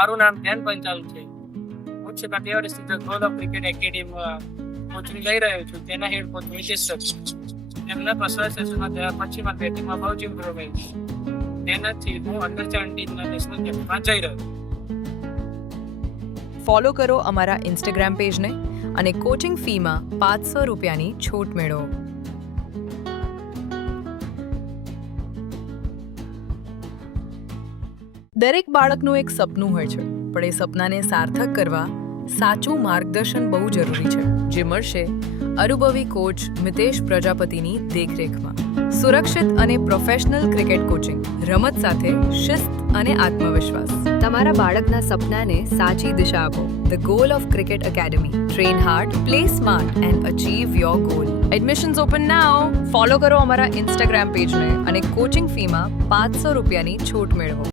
મારું નામ ધ્યાન પંચાલ છે. હું છેલ્લા 2 વર્ષથી ગોલ ઓફ ક્રિકેટ એકેડેમીમાં કોચિંગ લઈ રહ્યો છું. તેના હેડ કોચ મિતેશ સર. એમના એસોસિએશનમાં પશ્ચિમ બેટિંગમાં બહુ જ ઇમ્પ્રુવ થયું છે. તેનાથી હું અંડર 17 નેશનલ ગેમમાં જઈ રહ્યો છું. ફોલો કરો અમારા ઇન્સ્ટાગ્રામ પેજને અને કોચિંગ ફીમાં 500 રૂપિયાની છૂટ મેળવો. દરેક બાળકનું એક સપનું હોય છે, પણ એ સપનાને સાર્થક કરવા સાચું માર્ગદર્શન બહુ જરૂરી છે, જે મળશે અનુભવી કોચ મિતેશ પ્રજાપતિની દેખરેખમાં. સુરક્ષિત અને પ્રોફેશનલ ક્રિકેટ કોચિંગ, રમત સાથે શિસ્ત અને આત્મવિશ્વાસ. તમારા બાળકના સપનાને સાચી દિશા આપો. The goal of cricket academy. Train hard, play smart and achieve your goal. Admissions open now. Follow કરો અમારા ઇન્સ્ટાગ્રામ પેજને અને કોચિંગ ફીમાં 500 રૂપિયાની છૂટ મેળવો.